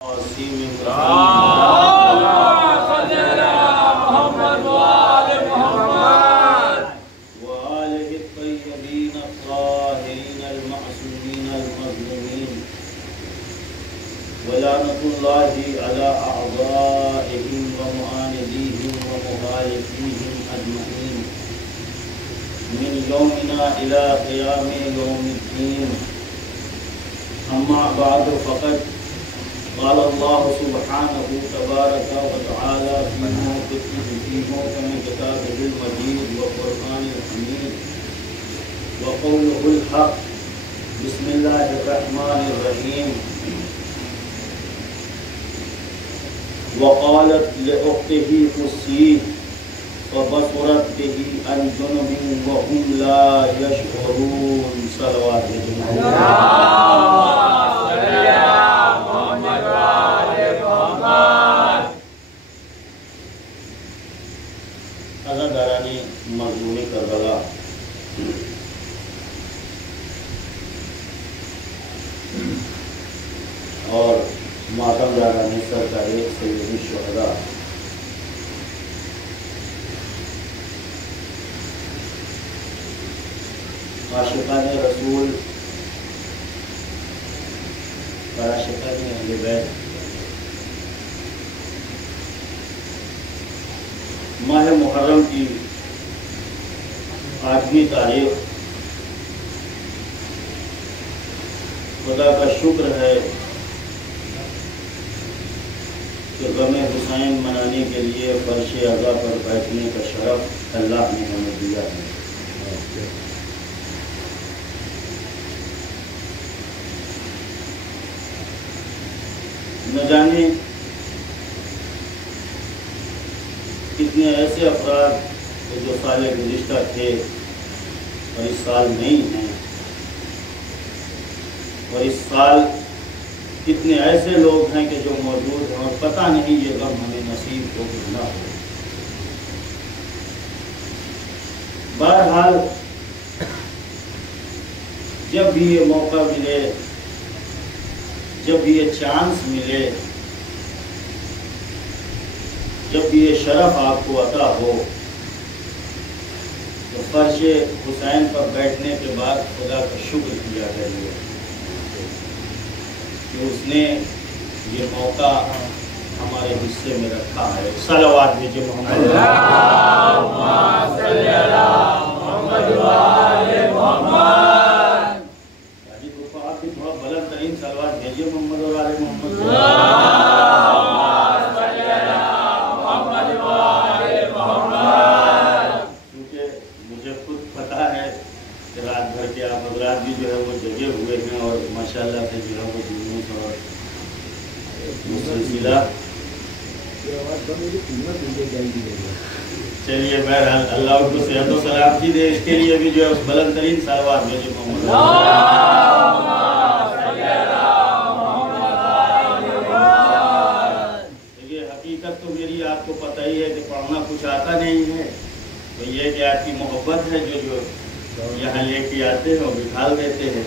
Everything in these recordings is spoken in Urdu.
ولعنة الله على أعضائهم ومعانديهم ومخالفيهم أجمعين من يومنا إلى قيام يوم الدين. أما بعد فقد قال الله سبحانه تبارك وتعالى في محكم كتابه المجيد وقرآن الحميد وقوله الحق. بسم الله الرحمن الرحيم. وقالت لأخته قصيه فبصرت به عن جنب وهم لا يشعرون. صلوات عزادارانی مظلومی کربلا اور ماتم دارانی سرکار سید الشہداء عاشقان رسول اور عاشقان اہل بیت ماہ محرم کی 8ویں تاریخ خدا کا شکر ہے کہ غم حسین منانے کے لیے فرش عزا پر بیٹھنے کا شرف اللہ نے ہمیں دیا ہے. نہ جانے کتنے ایسے افراد جو سال گزشتہ تھے اور اس سال نہیں ہیں، اور اس سال کتنے ایسے لوگ ہیں کہ جو موجود ہیں اور پتہ نہیں یہ غم ہمیں نصیب ہو کہ نہ ہو. بہرحال جب بھی یہ موقع ملے، جب بھی یہ چانس ملے، جب بھی یہ شرف آپ کو عطا ہو، تو فرش حسین پر بیٹھنے کے بعد خدا کا شکر کیا کریے کہ اس نے یہ موقع ہمارے حصے میں رکھا ہے. صلوات دیجیے محمد. اللہم صلی علی محمد و آل محمد. آپ بھی بہت بلند ترین صلوات بھیجیے محمد اور آل محمد. اللہم صلی علی محمد و آل محمد. کیونکہ مجھے خود پتہ ہے کہ رات بھر کے آپ حضرات بھی جو ہے وہ جگے ہوئے ہیں اور ماشاءاللہ سے جو ہے وہ جلوس اور سلسلہ. چلیے بہرحال اللہ کو صحت و سلامتی دے، اس کے لیے بھی جو ہے اس بلند ترین صلوات بھیجو محمد. دیکھیے حقیقت تو میری آپ کو پتہ ہی ہے کہ پڑھنا کچھ آتا نہیں ہے، تو یہ کہ آپ کی محبت ہے جو یہاں لے کے آتے ہیں اور بٹھال دیتے ہیں.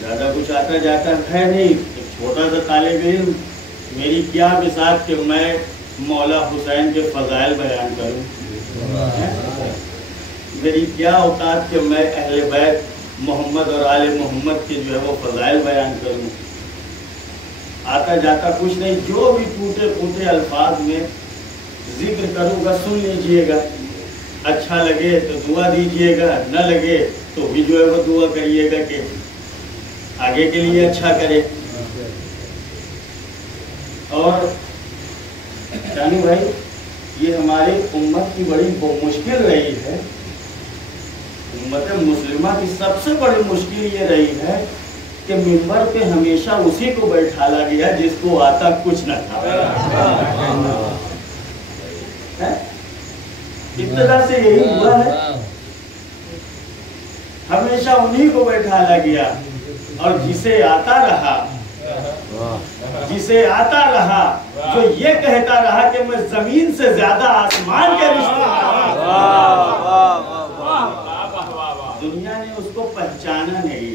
زیادہ کچھ آتا جاتا ہے نہیں. ایک چھوٹا سا طالب علم، میری کیا بساط کہ میں مولا حسین کے فضائل بیان کروں، میری کیا اوقات کہ میں اہل بیت محمد اور آل محمد کے جو ہے وہ فضائل بیان کروں. آتا جاتا کچھ نہیں، جو بھی ٹوٹے پھوٹے الفاظ میں ذکر کروں گا سن لیجئے گا. اچھا لگے تو دعا دیجئے گا، نہ لگے تو بھی جو ہے وہ دعا کریے گا کہ آگے کے لیے اچھا کرے. اور جانی بھائی، یہ ہماری امت کی بڑی مشکل رہی ہے. امت مسلمہ کی سب سے بڑی مشکل یہ رہی ہے کہ منبر پہ ہمیشہ اسی کو بیٹھالا گیا جس کو آتا کچھ نہ تھا. ابتدا سے یہی ہوا ہے، ہمیشہ انہی کو بیٹھالا گیا، اور جسے آتا رہا جو یہ کہتا رہا کہ میں زمین سے زیادہ آسمان کے رشتے میں. دنیا نے اس کو پہچانا نہیں.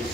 اس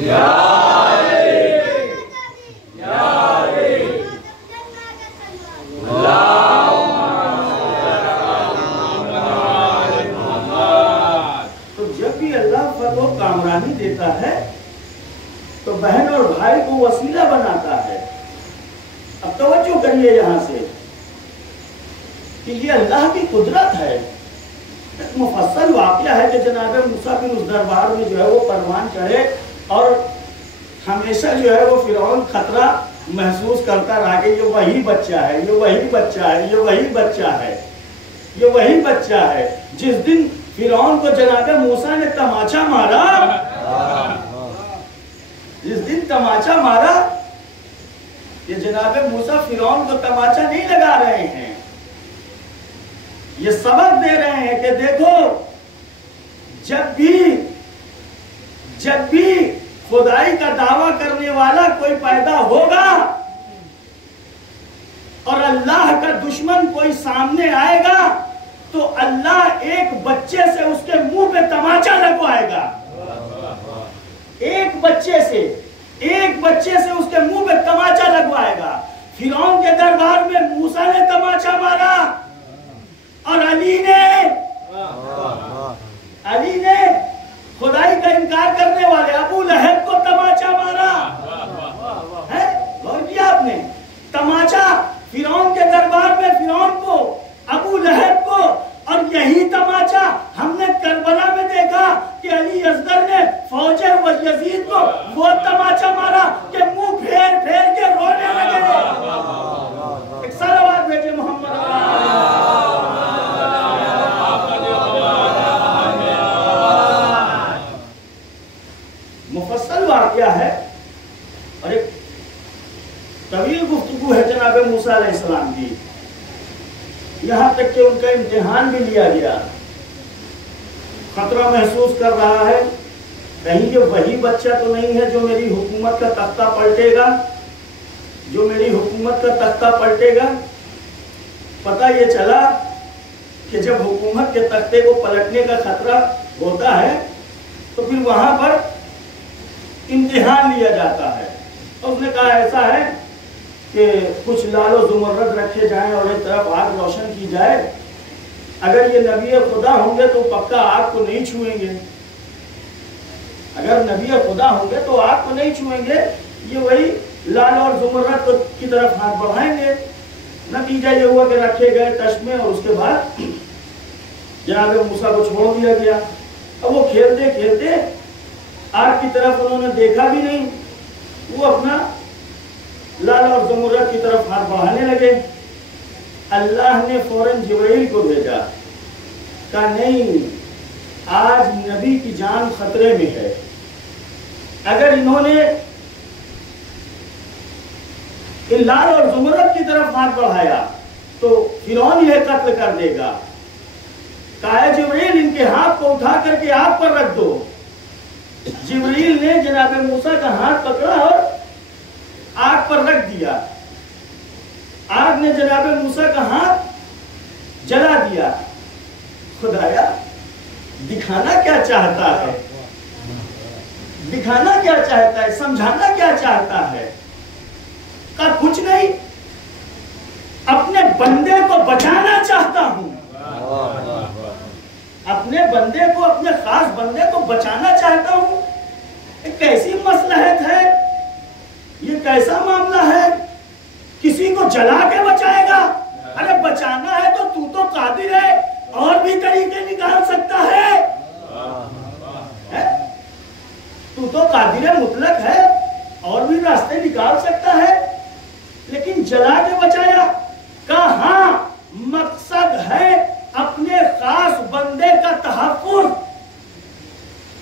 تو جب بھی اللہ فتح و کامرانی دیتا ہے تو بہن اور بھائی کو وسیلہ بناتا ہے. اب توجہ کریے یہاں سے کہ یہ اللہ کی قدرت ہے. ایک مفصل واقعہ ہے کہ جناب موسیٰ بن اس دربار میں جو ہے وہ پروان چڑھے اور ہمیشہ جو ہے وہ فرعون خطرہ محسوس کرتا رہا کہ یہ وہی بچہ ہے، یہ وہی بچہ ہے، یہ وہی بچہ ہے، یہ وہی بچہ ہے. جس دن فرعون کو جناب موسیٰ نے تماچا مارا، جس دن تماچا مارا، یہ جناب موسیٰ فرعون کو تماچا نہیں لگا رہے ہیں، یہ سبق دے رہے ہیں کہ دیکھو جب بھی خدائی کا دعویٰ کرنے والا کوئی پیدا ہوگا اور اللہ کا دشمن کوئی سامنے آئے گا تو اللہ ایک بچے سے اس کے منہ پہ تماچا لگوائے گا. ایک بچے سے اس کے منہ پہ تماچا لگوائے گا. فرعون کے دربار میں موسیٰ نے تماچا مارا اور علی نے خدائی کا انکار کرنے والے ابو لہب کو تماچا مارا. غور کیا آپ نے؟ تماچا فرعون کے دربار میں فرعون کو، ابو لہب کو، اور یہی تماچا ہم نے کربلا میں دیکھا کہ علی اصغر نے فوج یزید کو وہ تماچا مارا کہ منہ پھیر پھیر کے رونے لگے. ایک صلوات بھیجے محمد. مفصل واقعہ ہے اور ایک طویل گفتگو ہے جناب موسیٰ علیہ السلام کی، یہاں تک کہ ان کا امتحان بھی لیا گیا. خطرہ محسوس کر رہا ہے کہیں یہ وہی بچہ تو نہیں ہے جو میری حکومت کا تختہ پلٹے گا، جو میری حکومت کا تختہ پلٹے گا. پتہ یہ چلا کہ جب حکومت کے تختے کو پلٹنے کا خطرہ ہوتا ہے تو پھر وہاں پر امتحان لیا جاتا ہے. اس نے کہا ایسا ہے کہ کچھ لال و زمرد رکھے جائیں اور ایک طرف آگ روشن کی جائے. اگر یہ نبی خدا ہوں گے تو پکا آگ کو نہیں چھوئیں گے، اگر نبی خدا ہوں گے تو آگ کو نہیں چھوئیں گے، یہ وہی لال اور زمرد کی طرف ہاتھ بڑھائیں گے. نتیجہ یہ ہوا کہ رکھے گئے تشت میں اور اس کے بعد جناب موسیٰ کو چھوڑ دیا گیا. اب وہ کھیلتے کھیلتے آگ کی طرف انہوں نے دیکھا بھی نہیں، وہ اپنا لال اور زمرد کی طرف ہاتھ بڑھانے لگے. اللہ نے فوراً جبرائیل کو بھیجا، کہا نہیں، آج نبی کی جان خطرے میں ہے، اگر انہوں نے لال اور زمرد کی طرف ہاتھ بڑھایا تو فرعون یہ قتل کر دے گا. کہا جبرائیل ان کے ہاتھ کو اٹھا کر کے آگ پر رکھ دو. جبرائیل نے جناب موسیٰ کا ہاتھ پکڑا اور آگ پر رکھ دیا. آگ نے جناب موسیٰ کا ہاتھ جلا دیا. خدایا دکھانا کیا چاہتا ہے، دکھانا کیا چاہتا ہے، سمجھانا کیا چاہتا ہے؟ کہا کچھ نہیں، اپنے بندے کو بچانا چاہتا ہوں، اپنے بندے کو، اپنے خاص بندے کو بچانا چاہتا ہوں. یہ کیسی مصلحت ہے، یہ کیسا معاملہ ہے؟ کسی کو جلا کے بچائے گا؟ ارے بچانا ہے تو قادر ہے، اور بھی طریقے نکال سکتا ہے. تو قادر مطلق ہے، اور بھی راستے نکال سکتا ہے، لیکن جلا کے بچایا. کہاں مقصد ہے اپنے خاص بندے کا تحفظ،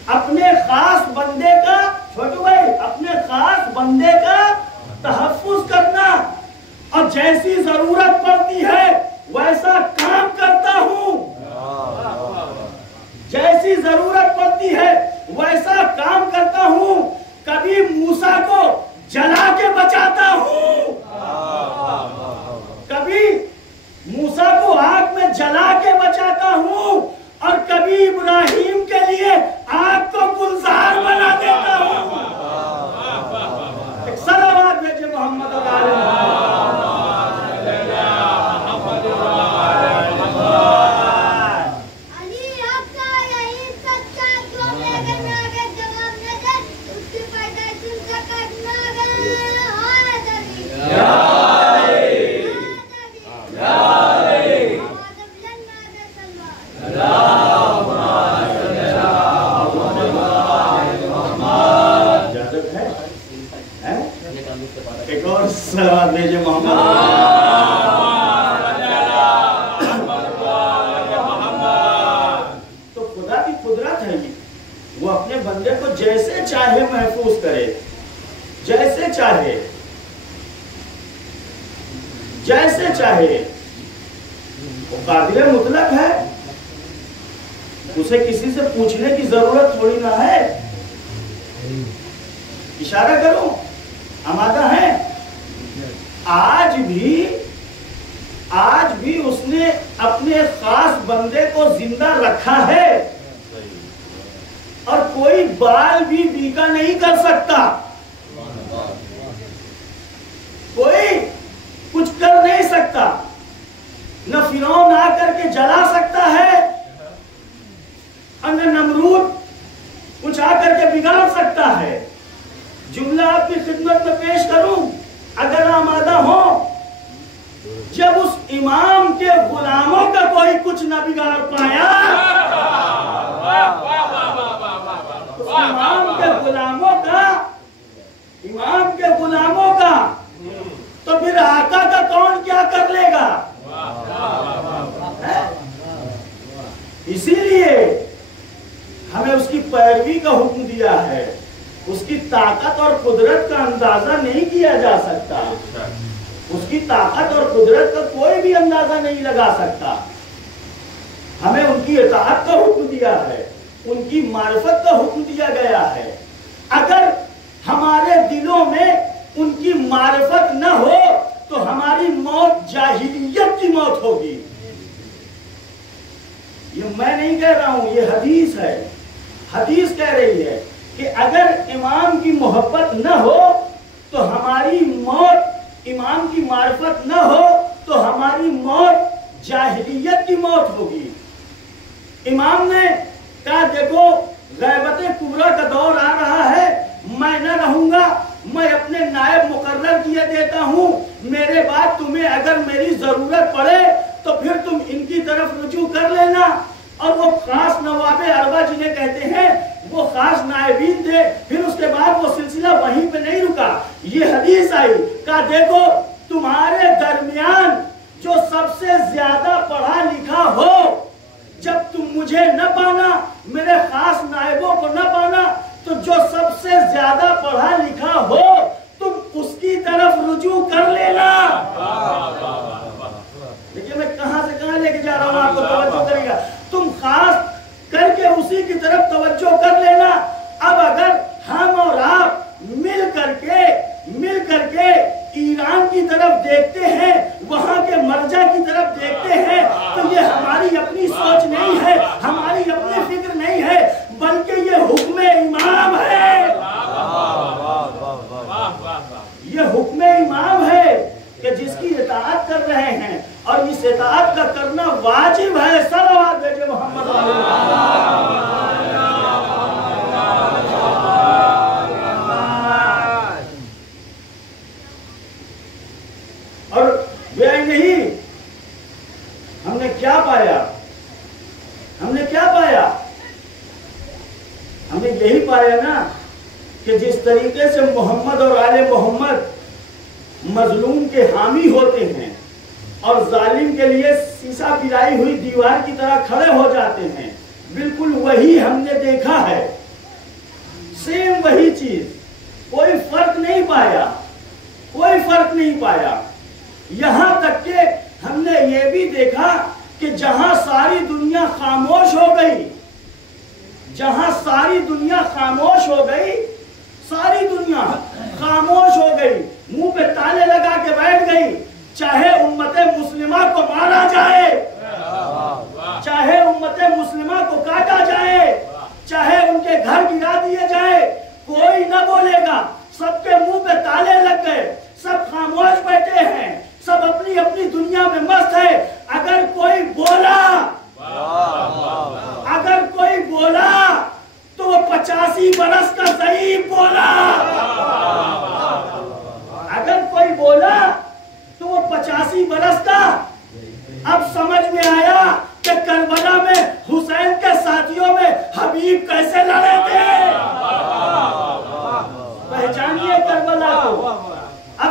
اپنے خاص بندے کا، چھوٹو بھائی، اپنے خاص بندے کا تحفظ کرنا. اور جیسی ضرورت پڑتی ہے ویسا کام کرتا ہوں، جیسی ضرورت پڑتی ہے ویسا کام کرتا ہوں. کبھی موسیٰ کو جلا کے بچاتا ہوں، کبھی موسیٰ کو آگ میں جلا کے بچاتا ہوں، اور کبھی ابراہیم کے لیے آگ کو گلزار بنا دیتا ہوں. ایک اور سلوات بھیجے محمد. تو خدا کی قدرت ہے یہ، وہ اپنے بندے کو جیسے چاہے محفوظ کرے، جیسے چاہے، جیسے چاہے. وہ قادر مطلق ہے، اسے کسی سے پوچھنے کی ضرورت تھوڑی نہ ہے. اشارہ کرو، آمادہ ہیں. آج بھی اس نے اپنے خاص بندے کو زندہ رکھا ہے اور کوئی بال بھی بیکا نہیں کر سکتا، کوئی کچھ کر نہیں سکتا. نہ فرعون آ کر کے جلا سکتا ہے اور نہ نمرود کچھ آ کر کے بگاڑ سکتا ہے. جملہ آپ کی خدمت میں پیش کروں اگر آمادہ ہو. جب اس امام کے غلاموں کا کوئی کچھ نہ بگاڑ پایا، اس امام کے غلاموں کا تو پھر آقا کا کون کیا کر لے گا؟ اسی لیے ہمیں اس کی پیروی کا حکم دیا ہے. اس کی طاقت اور قدرت کا اندازہ نہیں کیا جا سکتا، اس کی طاقت اور قدرت کا کوئی بھی اندازہ نہیں لگا سکتا. ہمیں ان کی اطاعت کا حکم دیا ہے، ان کی معرفت کا حکم دیا گیا ہے. اگر ہمارے دلوں میں ان کی معرفت نہ ہو تو ہماری موت جاہلیت کی موت ہوگی. یہ میں نہیں کہہ رہا ہوں، یہ حدیث ہے. حدیث کہہ رہی ہے کہ اگر امام کی محبت نہ ہو تو ہماری موت، امام کی معرفت نہ ہو تو ہماری موت جاہلیت کی موت ہوگی. امام نے کہا دیکھو غیبت کبریٰ کا دور آ رہا ہے، میں نہ رہوں گا، میں اپنے نائب مقرر کیے دیتا ہوں، میرے بعد تمہیں اگر میری ضرورت پڑے تو پھر تم ان کی طرف رجوع کر لینا. اور وہ خاص نواب اربع جنہیں کہتے ہیں وہ خاص نائبین تھے. پھر اس کے بعد وہ سلسلہ وہیں پہ نہیں رکا. یہ حدیث آئی کہ دیکھو تمہارے درمیان جو سب سے زیادہ پڑھا لکھا ہو، جب تم مجھے نہ پانا، میرے خاص نائبوں کو نہ پانا، تو جو سب سے زیادہ پڑھا لکھا ہو تم اس کی طرف رجوع کر لینا. دیکھیے میں کہاں سے کہاں لے کے جا رہا ہوں، آپ کو توجہ کرے گا. تم خاص کر کے اسی کی طرف توجہ کر لینا. اب اگر ہم اور آپ مل کر کے ایران کی طرف دیکھتے ہیں، وہاں کے مرجع کی طرف دیکھتے ہیں، تو یہ ہماری اپنی سوچ نہیں ہے، ہماری اپنی فکر نہیں ہے، بلکہ یہ حکم امام ہے. یہ حکم امام ہے کہ جس کی اطاعت کر رہے ہیں، اور اس اطاعت کا کرنا واجب ہے. صلوات بھیجے محمد اور بیائی نہیں. ہم نے کیا پایا؟ ہم نے یہی پایا نا کہ جس طریقے سے محمد اور آل محمد مظلوم کے حامی ہوتے ہیں اور ظالم کے لیے سیسا پلائی ہوئی دیوار کی طرح کھڑے ہو جاتے ہیں، بالکل وہی ہم نے دیکھا ہے. سیم وہی چیز، کوئی فرق نہیں پایا. یہاں تک کہ ہم نے یہ بھی دیکھا کہ جہاں ساری دنیا خاموش ہو گئی، منہ پہ تالے لگا کے بیٹھ گئی، چاہے امت مسلمہ کو مارا جائے، چاہے امت مسلمہ کو کاٹا جائے، چاہے ان کے گھر گرا دیے جائے، کوئی نہ بولے گا. سب کے منہ پہ تالے لگ گئے، سب خاموش بیٹھے ہیں، سب اپنی اپنی دنیا میں مست ہے. اگر کوئی بولا تو وہ 85 برس کا ضعیف بولا. اگر کوئی بولا تو وہ 85 برس کا. اب سمجھ میں آیا کہ کربلا میں حسین کے ساتھیوں میں حبیب کیسے لڑے تھے. پہچانیے کربلا کو. اب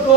2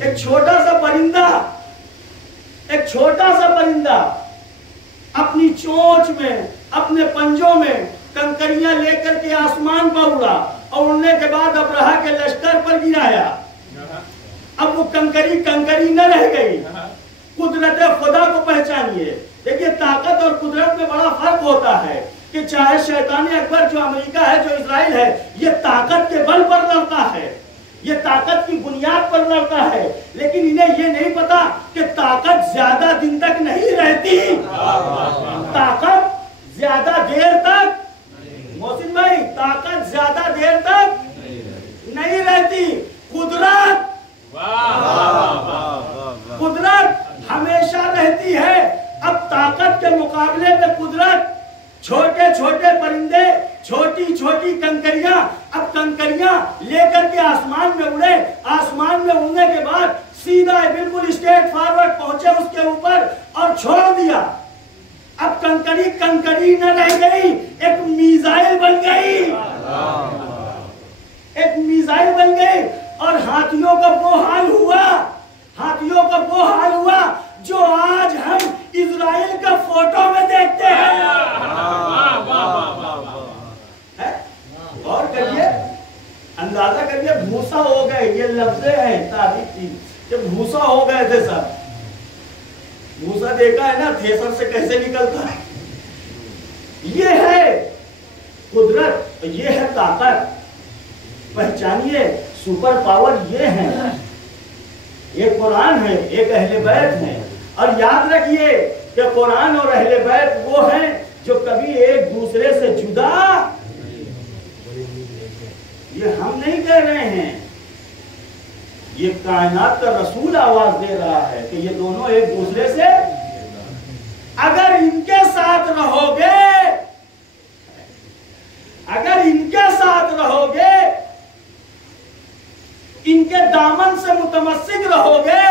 ایک چھوٹا سا پرندہ اپنی چونچ میں اپنے پنجوں میں کنکریاں لے کر کے آسمان پر اڑا اور اڑنے کے بعد ابرہہ کے لشکر پر گرایا. اب وہ کنکری نہ رہ گئی. قدرت خدا کو پہچانیے. دیکھیے طاقت اور قدرت میں بڑا فرق ہوتا ہے کہ چاہے شیطان اکبر جو امریکہ ہے جو اسرائیل ہے یہ طاقت کے بل پر لڑتا ہے, یہ طاقت کی بنیاد پر لڑتا ہے, لیکن انہیں یہ نہیں پتا کہ طاقت زیادہ دن تک نہیں رہتی. طاقت زیادہ دیر تک, محسن بھائی, طاقت زیادہ دیر تک نہیں رہتی. قدرت ہمیشہ رہتی ہے. اب طاقت کے مقابلے میں قدرت, چھوٹے چھوٹے پرندے, چھوٹی چھوٹی کنکریاں, اب کنکریاں لے کر کے آسمان میں اڑے. آسمان میں اڑنے کے بعد سیدھا بالکل اسٹریٹ فارورڈ پہنچے اس کے اوپر اور چھوڑ دیا. اب کنکری نہ رہ گئی, ایک میزائل بن گئی, ایک میزائل بن گئی. اور ہاتھیوں کا وہ حال ہوا جو آج ہم اسرائیل کا فوٹو میں دیکھتے ہیں. اور کریے, اندازہ کریے, بھوسا ہو گئے. یہ لفظیں ہیں تعریف کی کہ بھوسا ہو گئے تھے سب. بھوسا دیکھا ہے نا تھیسر سے کیسے نکلتا ہے. یہ ہے قدرت, یہ ہے طاقت. پہچانیے سپر پاور یہ ہے. ایک قرآن ہے, ایک اہل بیت ہے. اور یاد رکھیے کہ قرآن اور اہل بیت وہ ہیں جو کبھی ایک دوسرے سے جدا, یہ ہم نہیں کہہ رہے ہیں, یہ کائنات کا رسول آواز دے رہا ہے کہ یہ دونوں ایک دوسرے سے, اگر ان کے ساتھ رہو گے, ان کے دامن سے متمسک رہو گے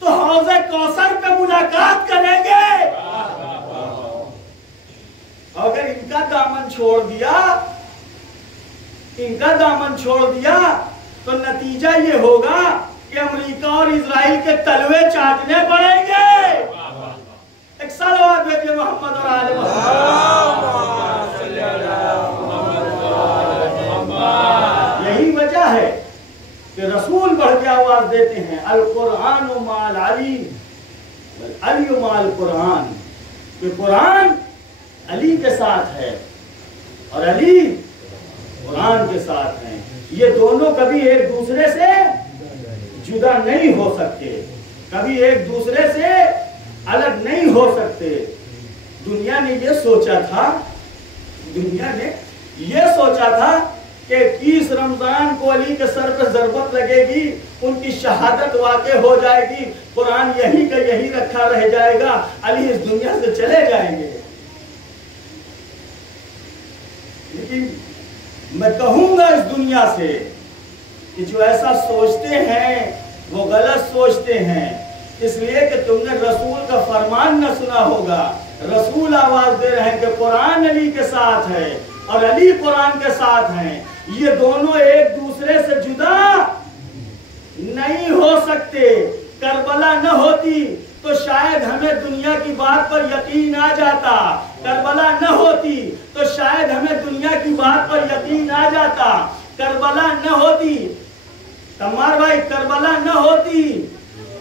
تو حوض کوثر پہ ملاقات کریں گے. اگر ان کا دامن چھوڑ دیا تو نتیجہ یہ ہوگا کہ امریکہ اور اسرائیل کے تلوے چاٹنے پڑیں گے. ایک صلوات بھیجئے محمد اور آل محمد. یہی وجہ ہے کہ رسول بڑھ کے آواز دیتے ہیں القرآن مال علی علی مال قرآن, کہ قرآن علی کے ساتھ ہے اور علی قرآن کے ساتھ ہیں. یہ دونوں کبھی ایک دوسرے سے جدا نہیں ہو سکتے, کبھی ایک دوسرے سے الگ نہیں ہو سکتے. دنیا نے یہ سوچا تھا کہ 21 رمضان کو علی کے سر پہ ضربت لگے گی, ان کی شہادت واقع ہو جائے گی, قرآن یہی کا یہی رکھا رہ جائے گا, علی اس دنیا سے چلے جائیں گے. لیکن میں کہوں گا اس دنیا سے کہ جو ایسا سوچتے ہیں وہ غلط سوچتے ہیں, اس لیے کہ تم نے رسول کا فرمان نہ سنا ہوگا. رسول آواز دے رہے ہیں کہ قرآن علی کے ساتھ ہے اور علی قرآن کے ساتھ ہیں. یہ دونوں ایک دوسرے سے جدا نہیں ہو سکتے. کربلا نہ ہوتی تو شاید ہمیں دنیا کی بات پر یقین آ جاتا. کربلا نہ ہوتی تو شاید ہمیں دنیا کی بات پر یقین آ جاتا. کربلا نہ ہوتی, تمار بھائی, کربلا نہ ہوتی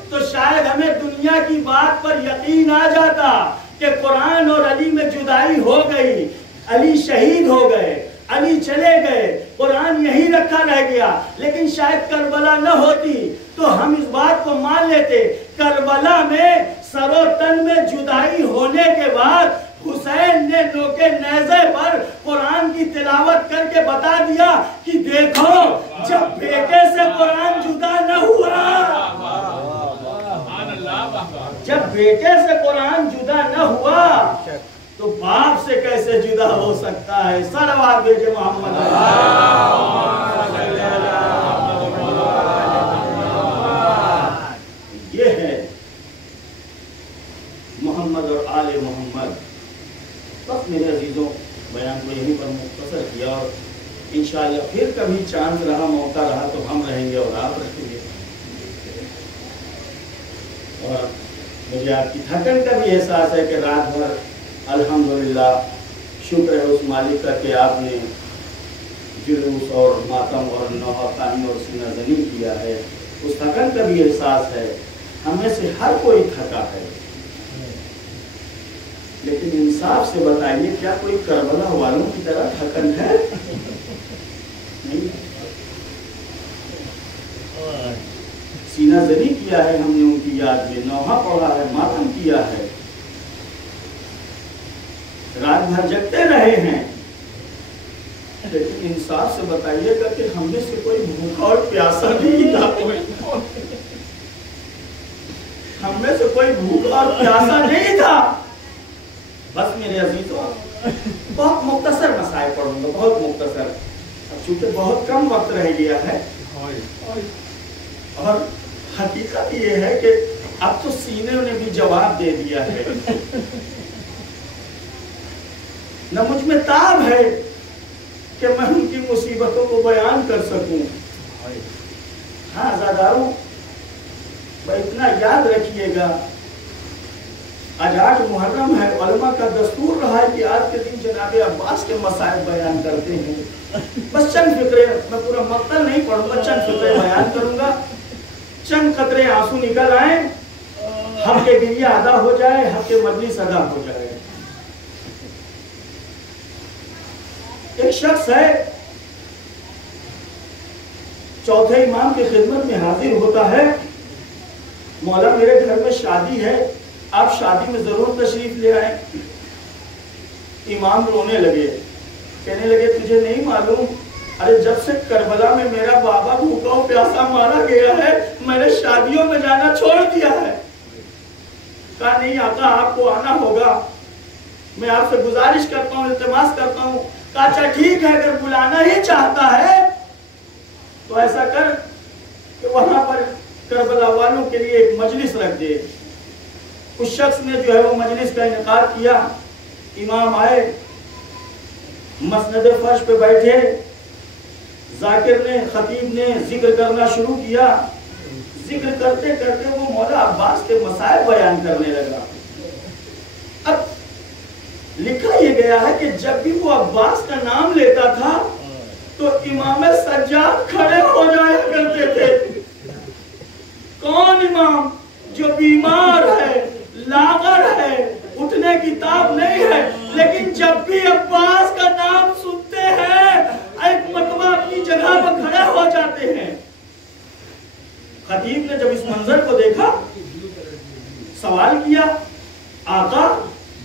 تو شاید ہمیں دنیا کی بات پر یقین آ جاتا کہ قرآن اور علی میں جدائی ہو گئی. علی شہید ہو گئے, علی چلے گئے, قرآن یہی رکھا رہ گیا. لیکن شاید کربلا نہ ہوتی تو ہم اس بات کو مان لیتے. کربلا میں سر و تن میں جدائی ہونے کے بعد حسین نے نوکے نیزے پر قرآن کی تلاوت کر کے بتا دیا کہ دیکھو جب بیٹے سے قرآن جدا نہ ہوا, جب بیٹے سے قرآن جدا نہ ہوا تو باپ سے کیسے جدا ہو سکتا ہے. صلوات بھیجئے محمد. یہ ہے محمد اور آل محمد. بس میرے عزیزوں, بیان کو یہیں پر مختصر کیا, اور انشاءاللہ پھر کبھی چانس رہا, موقع رہا تو ہم رہیں گے اور آپ رہیں گے. مجھے آپ کی تھکن کا بھی احساس ہے کہ رات بھر الحمدللہ شکر ہے اس مالک کا کہ آپ نے جلوس اور ماتم اور نوحہ خانی اور سینہ زنی کیا ہے، اس تھکن کا بھی احساس ہے۔ ہم میں سے ہر کوئی تھکا ہے، لیکن انصاف سے بتائیے کیا کوئی کربلا والوں کی طرح تھکن ہے؟ نہیں۔ سینہ زنی کیا ہے ہم نے ان کی یاد میں، نوحہ پڑھا ہے، ماتم کیا ہے، رات بھر جگتے رہے ہیں، لیکن انصاف سے بتائیے گا کہ ہم میں سے کوئی بھوکا اور پیاسا نہیں تھا، ہم میں سے کوئی بھوکا اور پیاسا نہیں تھا۔ بس میرے عزیزوں، بہت مختصر مسائل پڑھوں گا، بہت مختصر، اب چونکہ بہت کم وقت رہ گیا ہے، اور حقیقت یہ ہے کہ اب تو سینے نے بھی جواب دے دیا ہے، نہ مجھ میں تاب ہے کہ میں ان کی مصیبتوں کو بیان کر سکوں۔ ہاں عزاداروں، اتنا یاد رکھیے گا، آج 8 محرم ہے، علماء کا دستور رہا ہے کہ آج کے دن جناب عباس کے مسائل بیان کرتے ہیں۔ بس چند فقرے، میں پورا مقتل نہیں پڑھوں گا، چند فقرے بیان کروں گا، چند قطرے آنسو نکل آئیں، حق کے گریہ ادا ہو جائے، حق کے مجلس ادا ہو جائے۔ ایک شخص ہے، چوتھے امام کی خدمت میں حاضر ہوتا ہے، مولا میرے گھر میں شادی ہے، آپ شادی میں ضرور تشریف لے آئیں۔ امام رونے لگے، کہنے لگے تجھے نہیں معلوم، ارے جب سے کربلا میں میرا بابا بھوکا و پیاسا مارا گیا ہے، میں نے شادیوں میں جانا چھوڑ دیا ہے۔ کہا نہیں آقا، آپ کو آنا ہوگا، میں آپ سے گزارش کرتا ہوں، التماس کرتا ہوں۔ کہا اچھا ٹھیک ہے، اگر بلانا ہی چاہتا ہے تو ایسا کر کہ وہاں پر کربلا والوں کے لیے ایک مجلس رکھ دے۔ اس شخص نے جو ہے وہ مجلس کا انعقاد کیا، امام آئے، مسند فرش پہ بیٹھے، ذاکر نے، خطیب نے ذکر کرنا شروع کیا، ذکر کرتے کرتے وہ مولا عباس کے مسائل بیان کرنے لگا۔ اب لکھا یہ گیا ہے کہ جب بھی وہ عباس کا نام لیتا تھا تو امام سجاد کھڑے ہو جایا کرتے تھے۔ کون امام؟ جو بیمار ہے، لاغر ہے، اٹھنے کی تاب نہیں ہے، لیکن جب بھی عباس کا نام سنتے ہیں ایک مرتبہ اپنی جگہ پر کھڑے ہو جاتے ہیں۔ خطیب نے جب اس منظر کو دیکھا، سوال کیا، آقا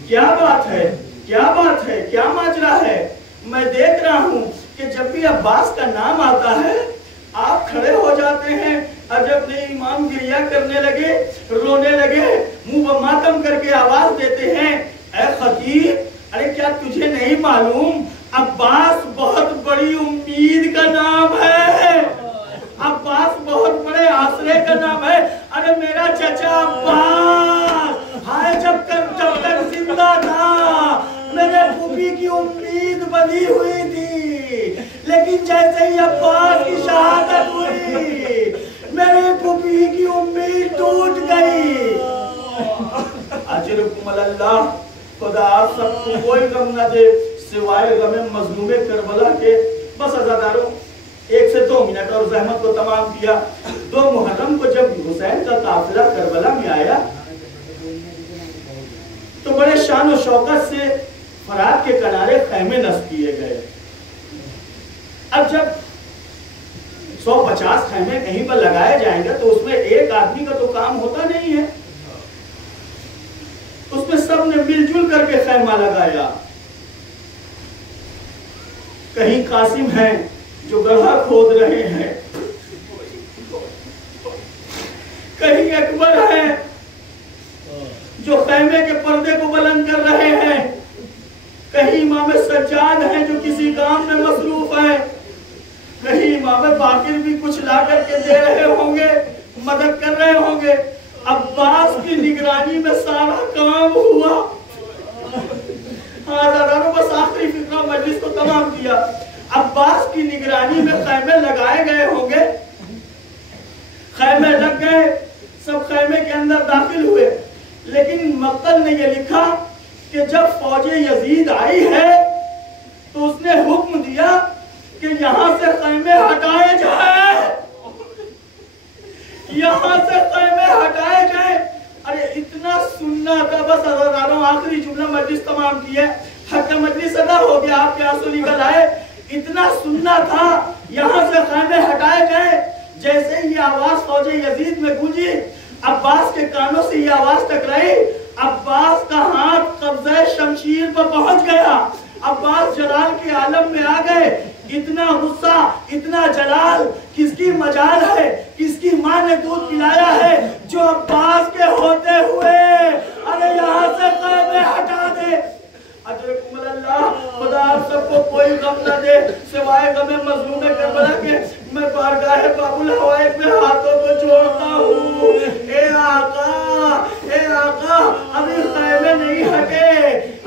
کیا بات ہے، کیا بات ہے، کیا ماجرا ہے؟ میں دیکھ رہا ہوں کہ جب بھی عباس کا نام آتا ہے آپ کھڑے ہو جاتے ہیں۔ عجب نہیں، امام گریہ کرنے لگے، رونے لگے، منہ پر ماتم کر کے آواز دیتے ہیں، اے خطیب، ارے کیا تجھے نہیں معلوم عباس بہت بڑی امید کا نام ہے، عباس بہت بڑے آسرے کا نام ہے۔ ارے میرا چچا عباس، ہائے جب تک زندہ تھا میرے پھوپھی کی امید بندھی ہوئی تھی، لیکن جیسے ہی عباس کی شہادت ہوئی میرے پھوپھی کی امید ٹوٹ گئی۔ اجرکم اللہ، خدا آپ سب کو کوئی غم نہ دے سوائے غم مظلوم کربلا کے۔ بس عزاداروں، 1 سے 2 منٹ اور زحمت کو تمام کیا۔ 2 محرم کو جب حسین کا قافلہ کربلا میں آیا تو بڑے شان و شوکت سے فرات کے کنارے خیمے نصب کیے گئے۔ اب جب 150 خیمے کہیں پر لگائے جائیں گے تو اس میں ایک آدمی کا تو کام ہوتا نہیں ہے، اس میں سب نے مل جل کر کے خیمہ لگایا۔ کہیں قاسم ہیں جو گڑھا کھود رہے ہیں، کہیں اکبر ہیں جو خیمے کے پردے کو بلند کر رہے ہیں، کہیں امام سجاد ہیں جو کسی کام میں مصروف ہیں، کہیں امام باقر بھی کچھ لا کر کے دے رہے ہوں گے، مدد کر رہے ہوں گے۔ عباس کی نگرانی میں سارا کام ہوا۔ بس آخری فکرہ مجلس کو تمام کیا۔ عباس کی نگرانی میں خیمے لگائے گئے ہوں گے، خیمے لگ گئے، سب خیمے کے اندر داخل ہوئے۔ اول نے یہ لکھا کہ جب فوج یزید آئی ہے تو اس نے حکم دیا کہ یہاں سے خیمے ہٹائے جائیں، یہاں سے خیمے ہٹائے جائیں۔ ارے اتنا سننا تھا، بس حضرتوں آخری جملہ مجلس تمام کی ہے، حق مجلس ادا ہو گیا، آپ کے آنسو نکل آئے۔ اتنا سننا تھا یہاں سے خیمے ہٹائے جائیں، جیسے یہ آواز فوج یزید میں گونجی، عباس کے کانوں سے یہ آواز ٹکرائی، عباس کا ہاتھ قبضہ شمشیر پر پہنچ گیا، عباس جلال کے عالم میں آ گئے۔ اتنا غصہ، اتنا جلال، کس کی مجال ہے، کس کی ماں نے دودھ پلایا ہے جو عباس کے ہوتے ہوئے ارے یہاں سے خیمے ہٹا دے۔ اجرکم اللہ، خدا آپ سب کو کوئی غم نہ دے سوائے غم مظلوم کربلا کے۔ میں بارگاہ باب الحوائج میں ہاتھوں کو جوڑتا ہوں، اے آقا، اے آقا، ابھی خیمے نہیں ہٹے،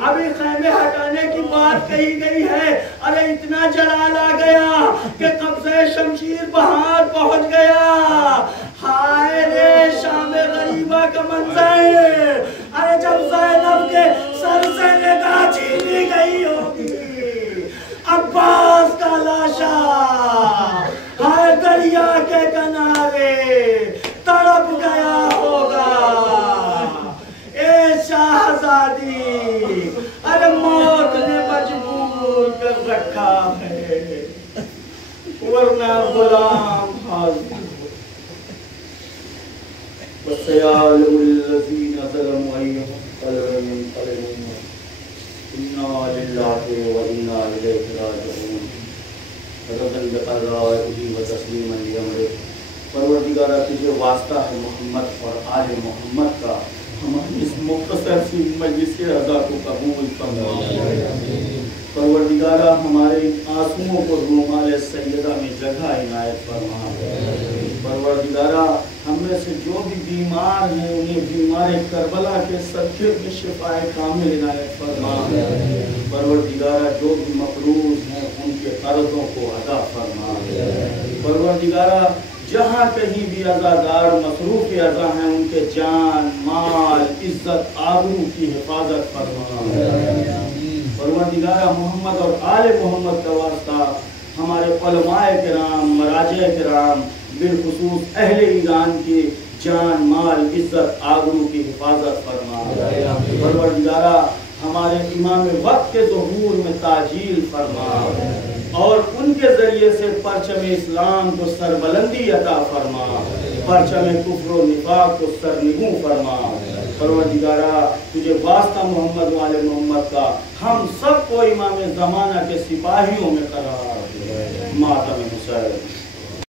ابھی خیمے ہٹانے کی بات کہی گئی ہے۔ ارے اتنا جلال آ گیا کہ قبضہ شمشیر بہار پہنچ گیا۔ ہائے رے شام غریبہ کا منظر، ارے جب زینب کے سر سے نگاہ چھینی گئی ہوگی، عباس کا لاشا ہائے دریا کے کنارے تڑپ گیا ہوگا۔ اے شاہزادی، ارے موت نے مجبور کر رکھا ہے، ورنہ غلام حاضر۔ وَسَيَعْلَمُ الَّذِينَ ظَلَمُوا أَيُّ مُنقَلَبٍ يَنقَلِبُونَ إِنَّا لِلَّهِ وَإِنَّا إِلَيْهِ رَاجِعُونَ۔ رَبَّنَا بِقَضَائِهِ وَتَسْلِيمًا لِأَمْرِهِ۔ پروردگارہ تجھے واسطہ ہے محمد اور آل محمد کا، ہماری اس مختصر سی مجلس رضا کو قبول فرما۔ پروردگارہ ہمارے آنسوؤں کو رومال سیدہ میں جگہ عنایت فرما۔ پروردگارہ ہم میں سے جو بھی بیمار ہیں انہیں بیمار کربلا کے صدقے میں شفاء کامل عنایت فرما۔ پروردگارہ جو بھی مقروض ہیں ان کے قرضوں کو ادا فرما۔ پروردگارہ جہاں کہیں بھی عزادار مصروف عزا ہیں ان کے جان، مال، عزت، آبرو کی حفاظت فرما۔ پروردگارہ محمد اور آل محمد کا واسطہ ہمارے علماء کرام، مراجع کرام، بالخصوص اہل ایران کی جان، مال، عزت، آبرو کی حفاظت فرما۔ پروردگارہ ہمارے امام وقت کے ظہور میں تاجیل فرما اور ان کے ذریعے سے پرچم اسلام کو سربلندی عطا فرما، پرچم کفر و نفاق کو سرنگوں فرما۔ پروردگارہ تجھے واسطہ محمد و آل محمد کا ہم سب کو امام زمانہ کے سپاہیوں میں قرار دے۔ ماتم حسین۔